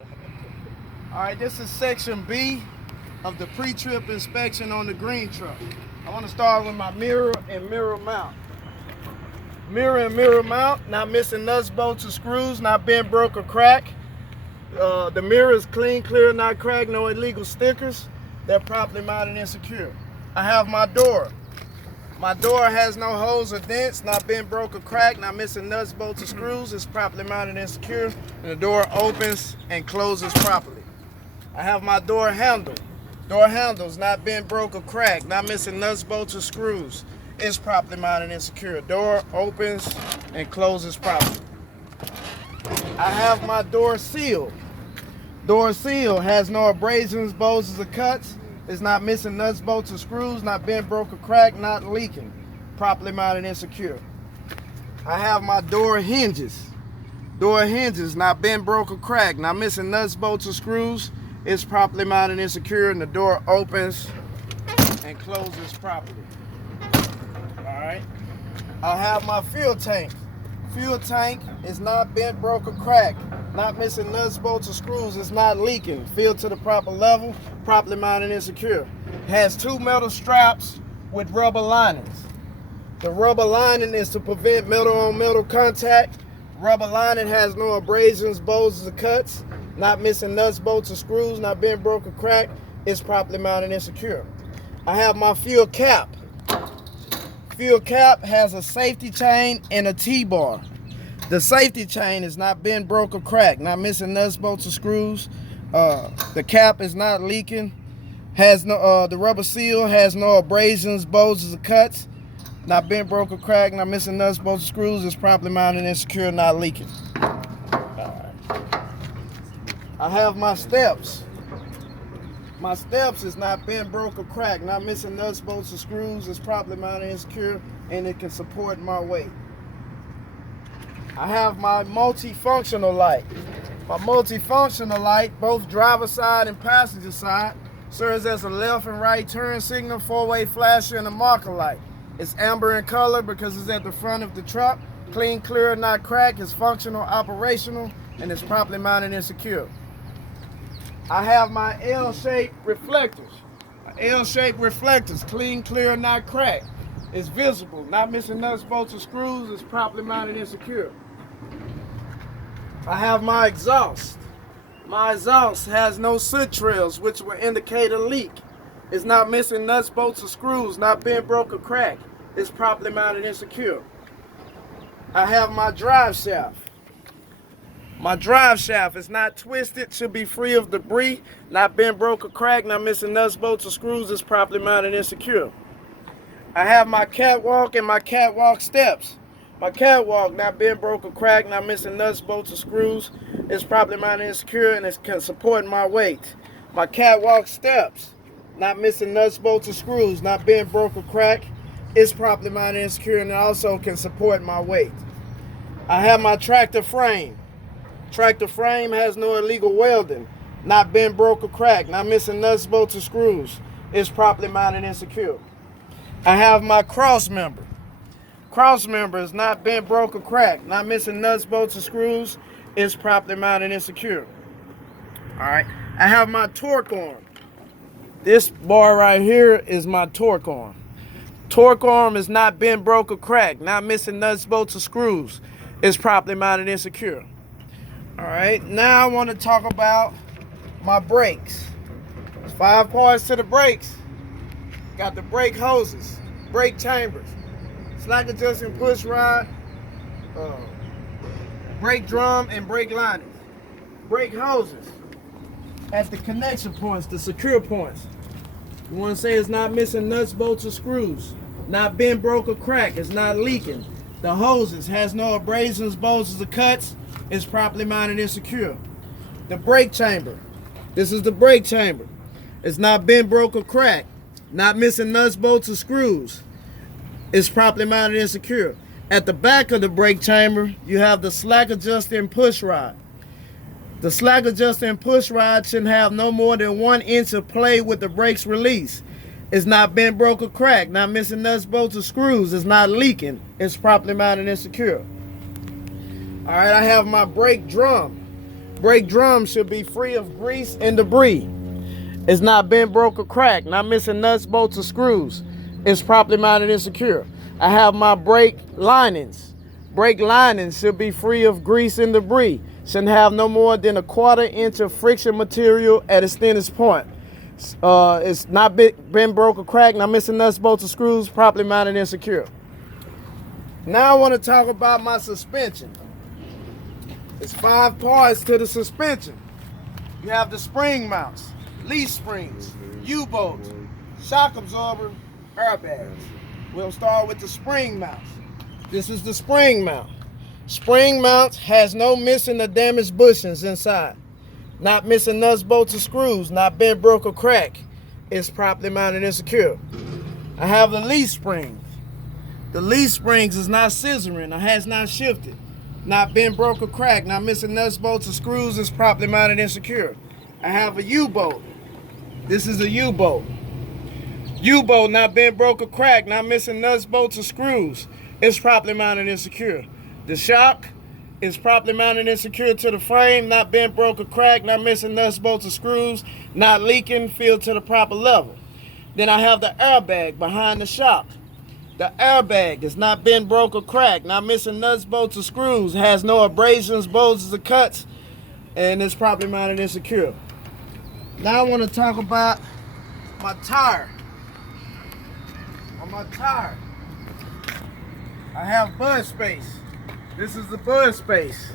All right, this is section B of the pre-trip inspection on the green truck. I want to start with my mirror and mirror mount. Mirror and mirror mount, not missing nuts, bolts, or screws, not bent, broke, or cracked. The mirror is clean, clear, not cracked, no illegal stickers. They're properly mounted and secure. I have my door. My door has no holes or dents, not bent, broke, or cracked, not missing nuts, bolts, or screws. It's properly mounted and secure, and the door opens and closes properly. I have my door handle. Door handles not bent, broke, or cracked, not missing nuts, bolts, or screws. It's properly mounted and secure. Door opens and closes properly. I have my door seal. Door seal has no abrasions, bulges, or cuts. It's not missing nuts, bolts, or screws, not bent, broke, or cracked, not leaking. Properly mounted and secure. I have my door hinges. Door hinges not bent, broke, or cracked, not missing nuts, bolts, or screws. It's properly mounted and secure, and the door opens and closes properly. Alright. I have my fuel tank. Fuel tank is not bent, broke, or cracked, not missing nuts, bolts, or screws. It's not leaking. Filled to the proper level, properly mounted and secure. It has two metal straps with rubber linings. The rubber lining is to prevent metal on metal contact. Rubber lining has no abrasions, bulges, or cuts. Not missing nuts, bolts, or screws, not bent, broke, or cracked. It's properly mounted and secure. I have my fuel cap. Fuel cap has a safety chain and a T-bar. The safety chain is not bent, broke, or cracked, not missing nuts, bolts, or screws. The cap is not leaking. Has no the rubber seal has no abrasions, bulges, or cuts. Not bent, broke, or cracked, not missing nuts, bolts, or screws. It's properly mounted and secure, not leaking. I have my steps. My steps is not bent, broke, or cracked, not missing nuts, bolts, or screws. It's properly mounted and secure, and it can support my weight. I have my multifunctional light. My multifunctional light, both driver side and passenger side, serves as a left and right turn signal, four-way flasher, and a marker light. It's amber in color because it's at the front of the truck. Clean, clear, not cracked. It's functional, operational, and it's properly mounted and secure. I have my L-shaped reflectors. L-shaped reflectors, clean, clear, not cracked. It's visible, not missing nuts, bolts, or screws. It's properly mounted and secure. I have my exhaust. My exhaust has no soot trails, which will indicate a leak. It's not missing nuts, bolts, or screws, not bent, broke, or cracked. It's properly mounted and secure. I have my drive shaft. My drive shaft is not twisted, should be free of debris, not bent, broke, or cracked, not missing nuts, bolts, or screws. It's properly mounted and secure. I have my catwalk and my catwalk steps. My catwalk not bent, broke, or cracked, not missing nuts, bolts, or screws. It's properly mounted and secure, and it can support my weight. My catwalk steps not missing nuts, bolts, or screws, not bent, broke, or cracked. It's properly mounted and secure, and it also can support my weight. I have my tractor frame. Tractor frame has no illegal welding, not bent, broke, or cracked, not missing nuts, bolts, or screws. It's properly mounted and secure. I have my cross member. Cross member is not bent, broke, or cracked, not missing nuts, bolts, or screws. It's properly mounted and secure. All right. I have my torque arm. This bar right here is my torque arm. Torque arm is not bent, broke, or cracked, not missing nuts, bolts, or screws. It's properly mounted and secure. All right, now I want to talk about my brakes. There's 5 parts to the brakes. Got the brake hoses, brake chambers, slack adjusting push rod, brake drum, and brake linings. Brake hoses at the connection points, the secure points. You want to say it's not missing nuts, bolts, or screws, not bent, broke, or cracked. It's not leaking. The hoses has no abrasions, bulges, or cuts. It's properly mounted and secure. The brake chamber. This is the brake chamber. It's not bent, broke, or cracked. Not missing nuts, bolts, or screws. It's properly mounted and secure. At the back of the brake chamber, you have the slack adjusting push rod. The slack adjusting push rod should have no more than 1 inch of play with the brakes release. It's not bent, broke, or cracked. Not missing nuts, bolts, or screws. It's not leaking. It's properly mounted and secure. All right, I have my brake drum. Brake drum should be free of grease and debris. It's not bent, broke, or cracked. Not missing nuts, bolts, or screws. It's properly mounted and secure. I have my brake linings. Brake linings should be free of grease and debris. Shouldn't have no more than a 1/4 inch of friction material at its thinnest point. It's not bent, broke, or cracked. Not missing nuts, bolts, or screws. Properly mounted and secure. Now I want to talk about my suspension. It's 5 parts to the suspension. You have the spring mounts, leaf springs, U-bolt, shock absorber, airbags. We'll start with the spring mounts. This is the spring mount. Spring mount has no missing or damaged bushings inside. Not missing nuts, bolts, or screws. Not bent, broke, or cracked. It's properly mounted and secure. I have the leaf springs. The leaf springs is not scissoring or has not shifted. Not bent, broke, or cracked. Not missing nuts, bolts, or screws. Is properly mounted and secure. I have a U-bolt. This is a U-bolt. U-bolt not bent, broke, or cracked. Not missing nuts, bolts, or screws. It's properly mounted and secure. The shock is properly mounted and secure to the frame. Not bent, broke, or cracked. Not missing nuts, bolts, or screws. Not leaking. Filled to the proper level. Then I have the airbag behind the shock. The airbag is not bent, broke, or cracked. Not missing nuts, bolts, or screws. Has no abrasions, bulges, or cuts. And it's properly mounted and secure. Now I want to talk about my tire. On my tire, I have bud space. This is the bud space.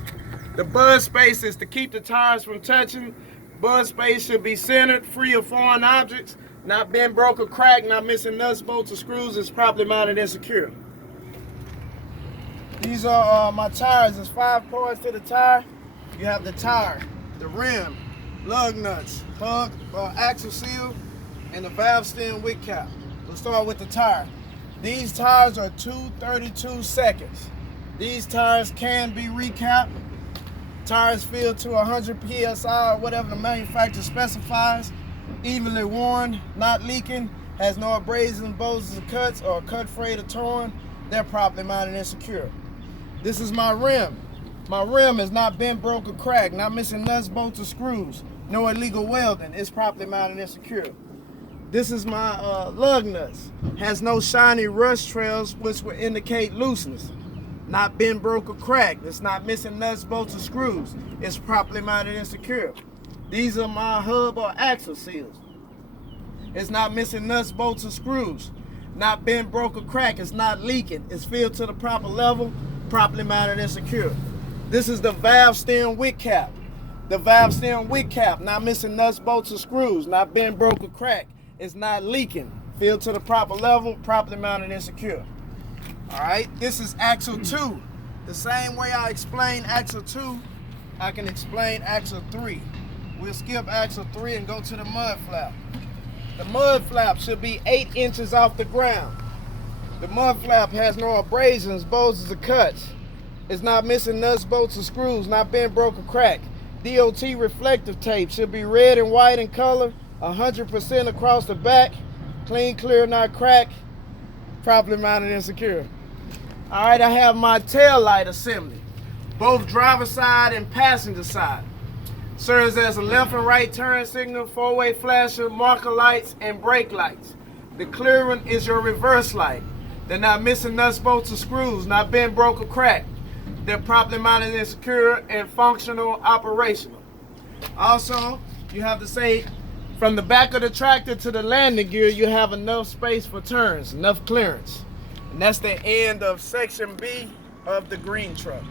The bud space is to keep the tires from touching. Bud space should be centered, free of foreign objects. Not bent, broke, or cracked. Not missing nuts, bolts, or screws. It's properly mounted and secure. These are my tires. There's 5 parts to the tire. You have the tire, the rim, lug nuts, hub, axle seal, and the valve stem wick cap. We'll start with the tire. These tires are 232 seconds. These tires can be recapped. Tires filled to 100 PSI or whatever the manufacturer specifies. Evenly worn, not leaking, has no abrasions, bulges, or cuts, or cut, frayed, or torn. They're properly mounted and secure. This is my rim. My rim is not bent, broke, or cracked. Not missing nuts, bolts, or screws. No illegal welding. It's properly mounted and secure. This is my lug nuts. Has no shiny rust trails which will indicate looseness. Not bent, broke, or cracked. It's not missing nuts, bolts, or screws. It's properly mounted and secure. These are my hub or axle seals. It's not missing nuts, bolts, or screws. Not bent, broke, or cracked. It's not leaking. It's filled to the proper level, properly mounted and secure. This is the valve stem wick cap. The valve stem wick cap, not missing nuts, bolts, or screws. Not bent, broke, or cracked. It's not leaking. Filled to the proper level, properly mounted and secure. All right, this is axle 2. The same way I explain axle 2, I can explain axle 3. We'll skip axle 3 and go to the mud flap. The mud flap should be 8 inches off the ground. The mud flap has no abrasions, bulges, or cuts. It's not missing nuts, bolts, or screws. Not bent, broke, or cracked. DOT reflective tape should be red and white in color, 100% across the back. Clean, clear, not cracked. Properly mounted and secure. All right, I have my tail light assembly. Both driver side and passenger side. Serves as a left and right turn signal, 4-way flasher, marker lights, and brake lights. The clear one is your reverse light. They're not missing nuts, bolts, or screws. Not bent, broke, or cracked. They're properly mounted and secure and functional, operational. Also, you have to say, from the back of the tractor to the landing gear, you have enough space for turns, enough clearance. And that's the end of section B of the green truck.